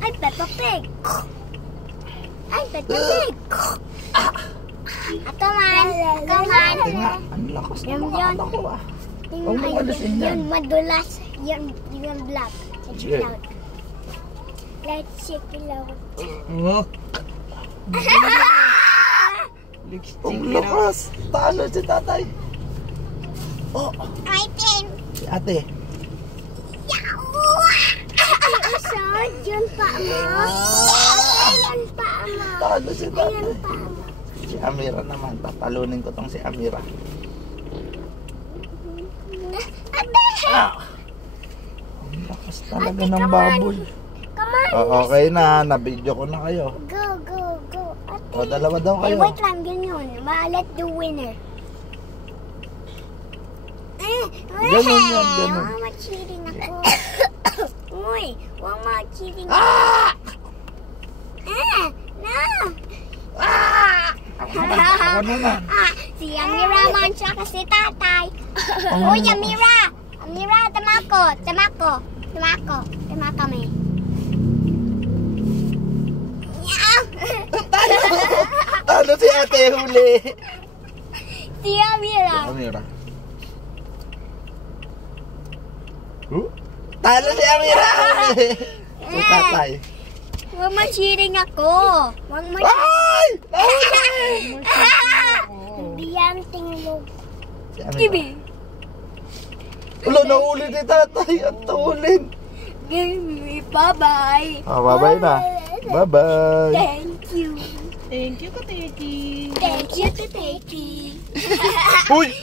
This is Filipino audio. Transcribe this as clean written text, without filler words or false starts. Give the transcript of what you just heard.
Ay, Peppa Pig. Ay, Peppa Pig. Ato man. Ikaw man. Tinga, ang lakas na mga anak ko ah. Huwag mo alisin yan. Yun, madulas. Yun black. Check it Yeah. out. Let's check it out. Oh. Ang lakas. Talo si tatay. Oh, I think. si ate. Usod, yun pa mo. Ayan pa mo. Talo si Ayan tatay. pa mo. Si Amira naman. Tatalunin ko tong si Amira. Ate! Ah! Ang lakas talaga ng baboy. Come on. Oh, okay na. Nabidyo ko na kayo. Go, go, go. Ate. O, dalawa daw Ay, kayo. wait lang, ganyan. Let the winner. Ganun yan, ganun. Huwag ma-cheating ako. Uy, huwag ma-cheating ako. Ah! No. Ako naman. Si Amira man siya kasi tatay. Oh. Uy, Amira! Amira, tamako. Tamako. Tamako. Tamako me. Talo si ate huli. Si Amira. Amira. Talo si Amira huli. Si tatay. Huwag ma-cheating ako. Huwag Ay! Hindi yan tingog. Si Amira. Kibi. Ulo, nahuli ni tatay. Ang tulin. Bye-bye. Bye-bye na. Bye-bye. Thank you. Thank you, Kateki. Thank you, Teki. Uy!